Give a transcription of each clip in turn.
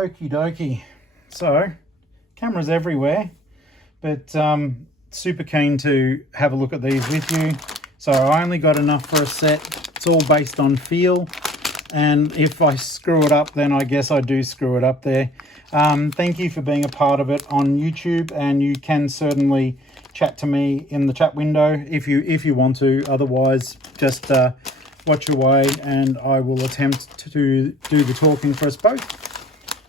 Okie dokie. So, cameras everywhere, but super keen to have a look at these with you. So I only got enough for a set. It's all based on feel, and if I screw it up, then I guess I do screw it up there. Thank you for being a part of it on YouTube, and you can certainly chat to me in the chat window if you want to. Otherwise, just watch your way and I will attempt to do the talking for us both.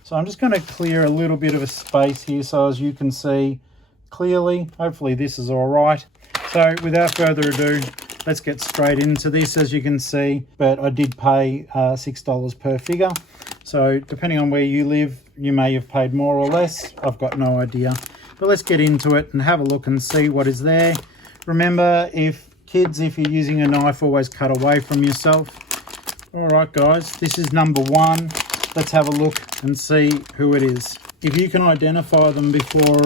So I'm just going to clear a little bit of a space here so as you can see clearly. Hopefully this is all right. So without further ado, let's get straight into this. As you can see, but I did pay $6 per figure. So depending on where you live, you may have paid more or less. I've got no idea. But let's get into it and have a look and see what is there. Remember, if you're using a knife, always cut away from yourself. All right, guys, this is number one. Let's have a look and see who it is. If you can identify them before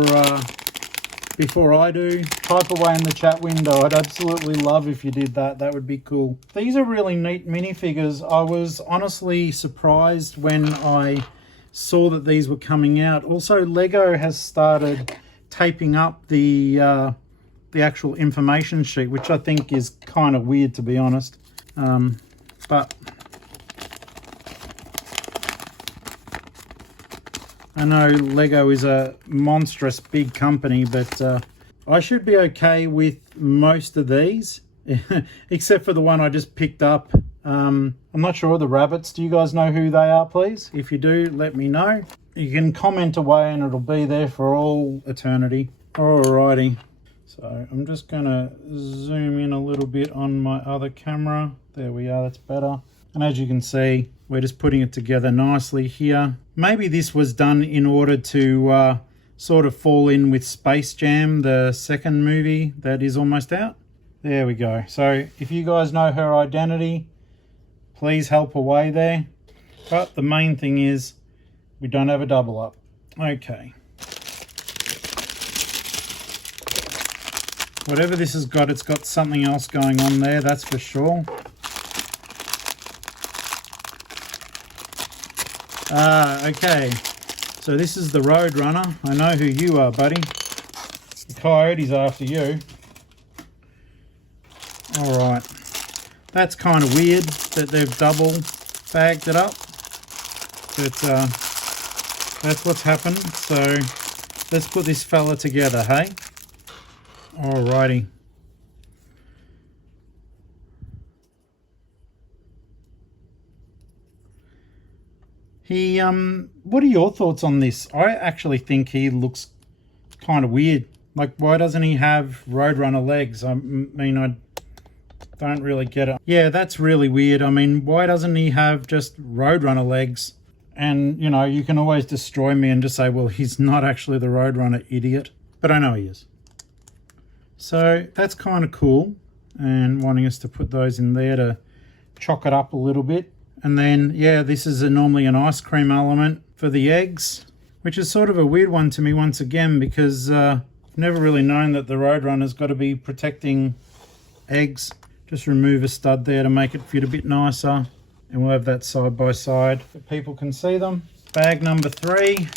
I do, type away in the chat window. I'd absolutely love if you did that. That would be cool. These are really neat minifigures. I was honestly surprised when I saw that these were coming out. Also, Lego has started taping up the actual information sheet, which I think is kind of weird, to be honest. But I know Lego is a monstrous big company, but I should be okay with most of these, except for the one I just picked up. I'm not sure, the rabbits. Do you guys know who they are, please? If you do, let me know. You can comment away and it'll be there for all eternity. Alrighty. So I'm just going to zoom in a little bit on my other camera. There we are, that's better. And as you can see, we're just putting it together nicely here. Maybe this was done in order to sort of fall in with Space Jam, the second movie that is almost out. There we go. So if you guys know her identity, please help away there. But the main thing is we don't have a double up. Okay. Whatever this has got, it's got something else going on there, that's for sure. Okay. So this is the Roadrunner. I know who you are, buddy. The Coyote's after you. Alright. That's kind of weird that they've double bagged it up. But that's what's happened. So let's put this fella together, hey? Alrighty. What are your thoughts on this? I actually think he looks kind of weird. Like, why doesn't he have Roadrunner legs? I mean, I don't really get it. Yeah, that's really weird. I mean, why doesn't he have just Roadrunner legs? And, you know, you can always destroy me and just say, well, he's not actually the Roadrunner, idiot. But I know he is. So that's kind of cool, and wanting us to put those in there to chock it up a little bit. And then, yeah, this is normally an ice cream element for the eggs, which is sort of a weird one to me once again, because I've never really known that the Roadrunner's got to be protecting eggs. Just remove a stud there to make it fit a bit nicer, and we'll have that side by side so people can see them. Bag number 3.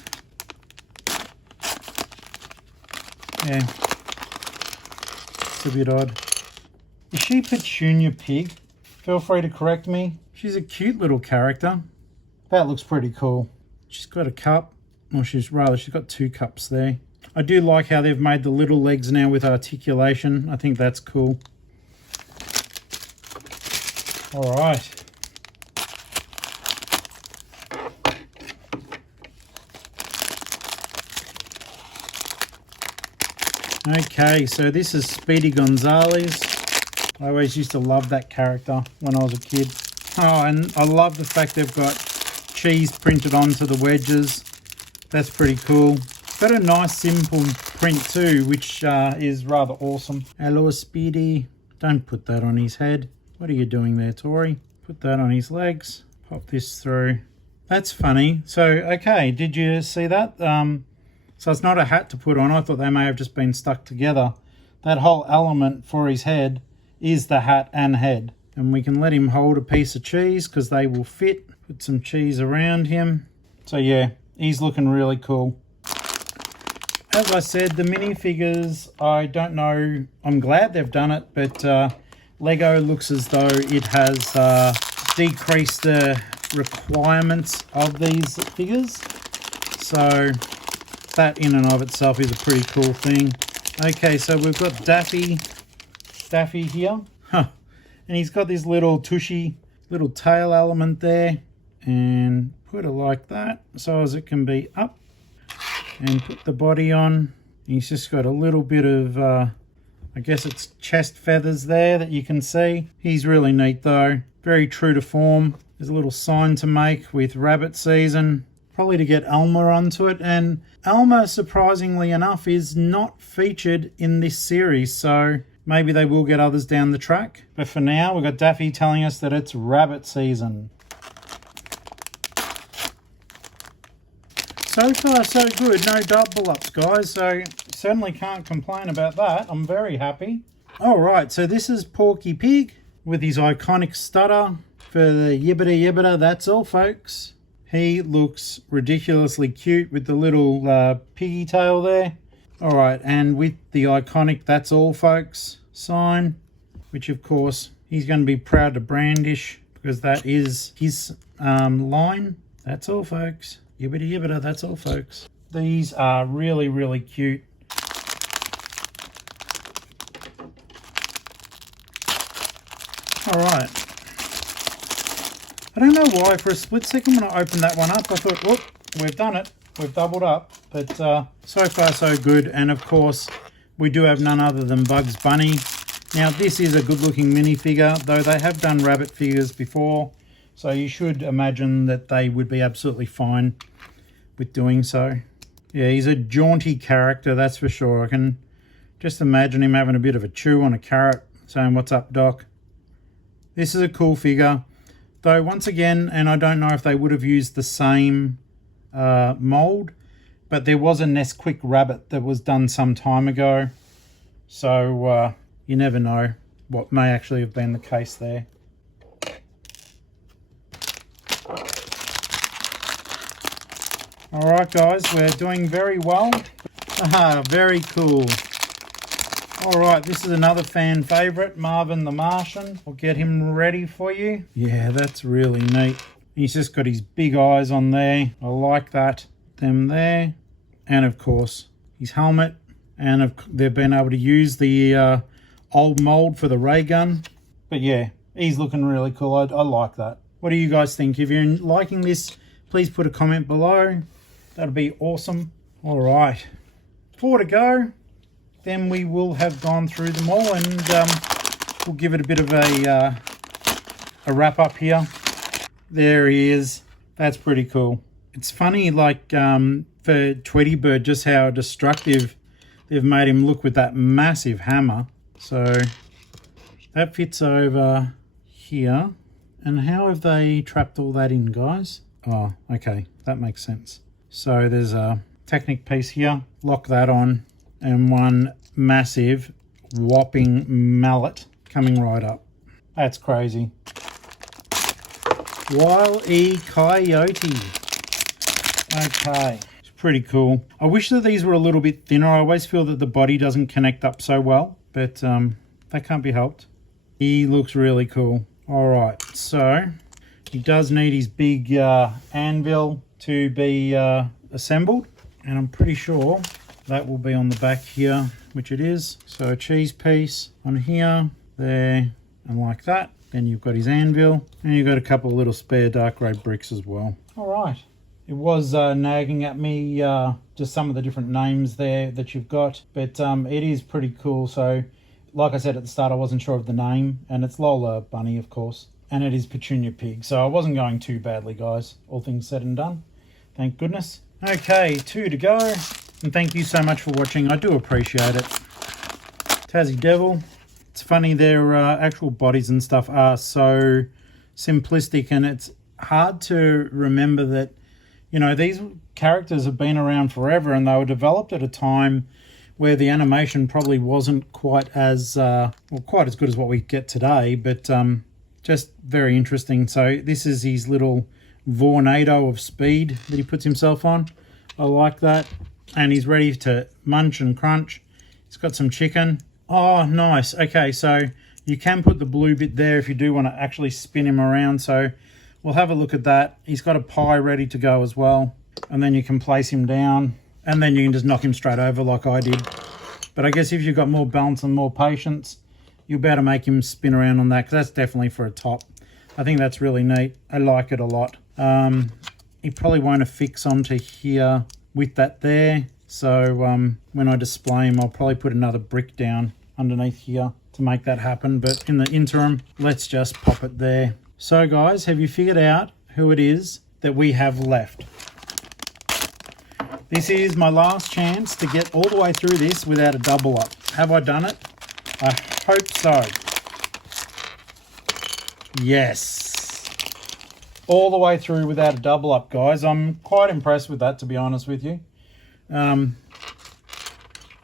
Yeah. It's a bit odd. Is she Petunia Pig? Feel free to correct me. She's a cute little character. That looks pretty cool. She's got a cup. Or she's got 2 cups there. I do like how they've made the little legs now with articulation. I think that's cool. All right. Okay, so this is Speedy Gonzales. I always used to love that character when I was a kid. Oh, and I love the fact they've got cheese printed onto the wedges. That's pretty cool. It's got a nice simple print too, which is rather awesome. Hello, Speedy. Don't put that on his head. What are you doing there, Tori? Put that on his legs. Pop this through. That's funny. So, okay, did you see that? So it's not a hat to put on. I thought they may have just been stuck together. That whole element for his head is the hat and head. And we can let him hold a piece of cheese because they will fit. Put some cheese around him. So yeah, He's looking really cool. As I said, the minifigures, I don't know, I'm glad they've done it, but Lego looks as though it has decreased the requirements of these figures. So that in and of itself is a pretty cool thing. Okay, so we've got Daffy here. Huh. And he's got this little tushy, little tail element there. And put it like that, so as it can be up. And put the body on. He's just got a little bit of, I guess it's chest feathers there that you can see. He's really neat though. Very true to form. There's a little sign to make with rabbit season. Probably to get Elma onto it. And Elma, surprisingly enough, is not featured in this series. So maybe they will get others down the track. But for now, we've got Daffy telling us that it's rabbit season. So far, so good. No double ups, guys. So certainly can't complain about that. I'm very happy. All right, so this is Porky Pig with his iconic stutter for the yibbida yibbida. That's all, folks. He looks ridiculously cute with the little piggy tail there. All right, and with the iconic "That's all, folks" sign, which of course he's going to be proud to brandish because that is his line. That's all, folks. Yibbida yibbida, that's all, folks. These are really, really cute. All right. I don't know why, for a split second when I opened that one up, I thought, whoop, we've done it. We've doubled up. But so far, so good. And of course, we do have none other than Bugs Bunny. Now, this is a good-looking minifigure, though they have done rabbit figures before. So you should imagine that they would be absolutely fine with doing so. Yeah, he's a jaunty character, that's for sure. I can just imagine him having a bit of a chew on a carrot, saying, "What's up, Doc?" This is a cool figure. Though, once again, and I don't know if they would have used the same mould, but there was a Nesquik rabbit that was done some time ago. So you never know what may actually have been the case there. All right, guys, we're doing very well. Very cool. All right, this is another fan favorite, Marvin the Martian. I'll get him ready for you. Yeah, that's really neat. He's just got his big eyes on there. I like that. Them there. And of course, his helmet. And they've been able to use the old mold for the ray gun. But yeah, he's looking really cool. I like that. What do you guys think? If you're liking this, please put a comment below. That'd be awesome. All right, 4 to go. Then we will have gone through them all, and we'll give it a bit of a wrap up here. There he is. That's pretty cool. It's funny, like for Tweety Bird, just how destructive they've made him look with that massive hammer. So that fits over here. And how have they trapped all that in, guys? Oh, okay, that makes sense. So there's a Technic piece here, lock that on, and one massive whopping mallet coming right up. That's crazy. Wile-E Coyote. Okay, it's pretty cool. I wish that these were a little bit thinner. I always feel that the body doesn't connect up so well, but that can't be helped. He looks really cool. All right, so he does need his big anvil to be assembled, and I'm pretty sure that will be on the back here, which it is. So a cheese piece on here, there, and like that. Then you've got his anvil, and you've got a couple of little spare dark grey bricks as well. All right, it was nagging at me just some of the different names there that you've got, but it is pretty cool. So like I said at the start, I wasn't sure of the name, and it's Lola Bunny, of course, and it is Petunia Pig. So I wasn't going too badly, guys, all things said and done. Thank goodness. Okay, 2 to go. And thank you so much for watching. I do appreciate it. Tassie Devil. It's funny, their actual bodies and stuff are so simplistic, and it's hard to remember that, you know, these characters have been around forever, and they were developed at a time where the animation probably wasn't quite as quite as good as what we get today, but just very interesting. So this is his little Vornado of speed that he puts himself on. I like that. And he's ready to munch and crunch. He's got some chicken. Oh, nice. Okay, so you can put the blue bit there if you do want to actually spin him around. So we'll have a look at that. He's got a pie ready to go as well. And then you can place him down. And then you can just knock him straight over like I did. But I guess if you've got more balance and more patience, you'll be able to make him spin around on that, because that's definitely for a top. I think that's really neat. I like it a lot. He probably won't affix onto here with that there. So when I display him, I'll probably put another brick down underneath here to make that happen. But in the interim, let's just pop it there. So guys, have you figured out who it is that we have left? This is my last chance to get all the way through this without a double up. Have I done it? I hope so. Yes. All the way through without a double up, guys. I'm quite impressed with that, to be honest with you.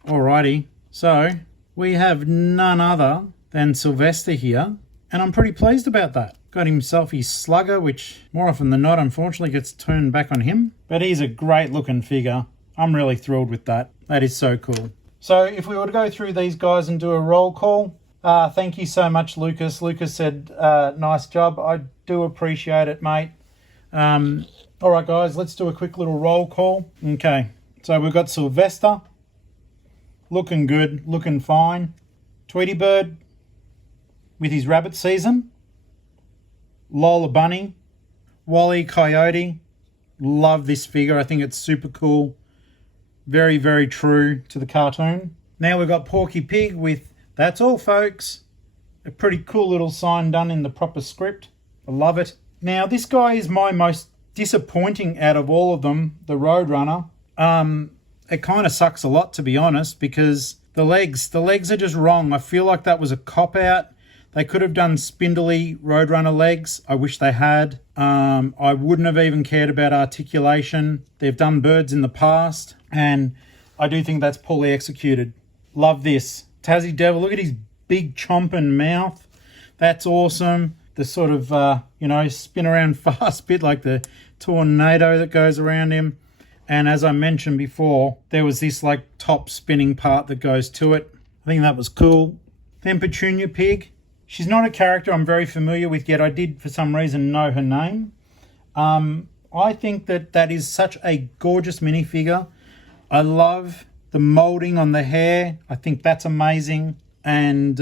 Alrighty. So, we have none other than Sylvester here. And I'm pretty pleased about that. Got himself his slugger, which more often than not, unfortunately, gets turned back on him. But he's a great looking figure. I'm really thrilled with that. That is so cool. So if we were to go through these guys and do a roll call, thank you so much, Lucas. Lucas said, nice job. I do appreciate it, mate. All right, guys, let's do a quick little roll call. Okay, so we've got Sylvester. Looking good, looking fine. Tweety Bird with his rabbit season. Lola Bunny, Wally Coyote. Love this figure. I think it's super cool. Very, very true to the cartoon. Now we've got Porky Pig with "That's all, folks." A pretty cool little sign done in the proper script. I love it. Now this guy is my most disappointing out of all of them, the Roadrunner. It kind of sucks a lot, to be honest, because the legs are just wrong. I feel like that was a cop-out. They could have done spindly Roadrunner legs. I wish they had. I wouldn't have even cared about articulation. They've done birds in the past, and I do think that's poorly executed. Love this. Tassie Devil, look at his big chomping mouth. That's awesome. The sort of, spin around fast bit like the tornado that goes around him. And as I mentioned before, there was this like top spinning part that goes to it. I think that was cool. Then Petunia Pig. She's not a character I'm very familiar with yet. I did, for some reason, know her name. I think that is such a gorgeous minifigure. I love the moulding on the hair. I think that's amazing. And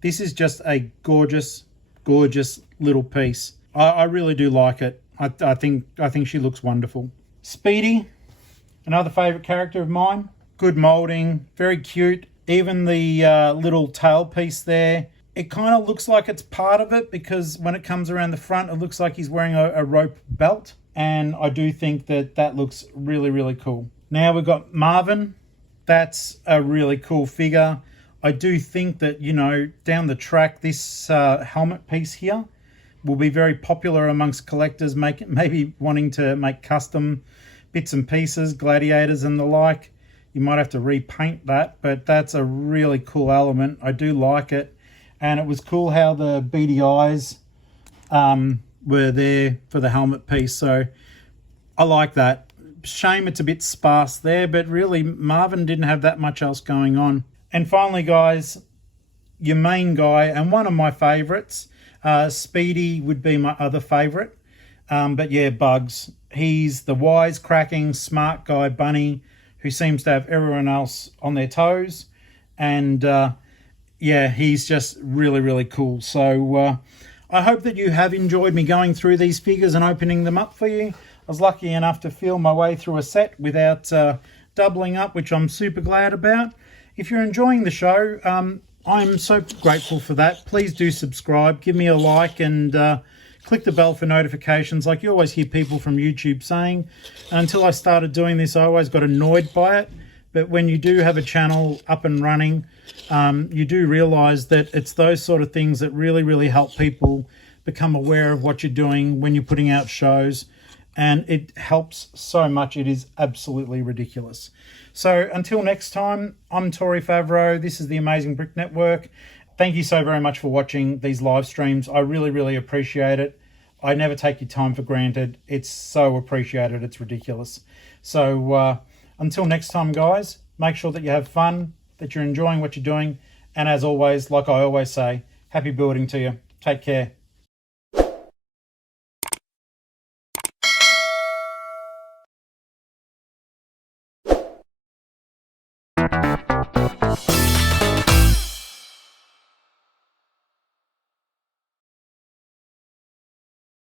this is just a gorgeous, gorgeous little piece. I really do like it. I think she looks wonderful. Speedy, another favourite character of mine. Good moulding, very cute. Even the little tail piece there. It kind of looks like it's part of it, because when it comes around the front, it looks like he's wearing a rope belt. And I do think that looks really, really cool. Now we've got Marvin. That's a really cool figure. I do think that, down the track, this helmet piece here will be very popular amongst collectors, maybe wanting to make custom bits and pieces, gladiators and the like. You might have to repaint that, but that's a really cool element. I do like it. And it was cool how the beady eyes were there for the helmet piece. So I like that. Shame it's a bit sparse there, but really Marvin didn't have that much else going on. And finally, guys, your main guy, and one of my favourites, Speedy would be my other favourite. But yeah, Bugs. He's the wisecracking, smart guy bunny who seems to have everyone else on their toes. And yeah, he's just really, really cool. So I hope that you have enjoyed me going through these figures and opening them up for you. I was lucky enough to feel my way through a set without doubling up, which I'm super glad about. If you're enjoying the show, I'm so grateful for that. Please do subscribe, give me a like, and click the bell for notifications, like you always hear people from YouTube saying. And until I started doing this, I always got annoyed by it. But when you do have a channel up and running, you do realise that it's those sort of things that really, really help people become aware of what you're doing when you're putting out shows. And it helps so much. It is absolutely ridiculous. So until next time, I'm Tori Favreau. This is the Amazing Brick Network. Thank you so very much for watching these live streams. I really, really appreciate it. I never take your time for granted. It's so appreciated. It's ridiculous. So until next time, guys, make sure that you have fun, that you're enjoying what you're doing. And as always, like I always say, happy building to you. Take care.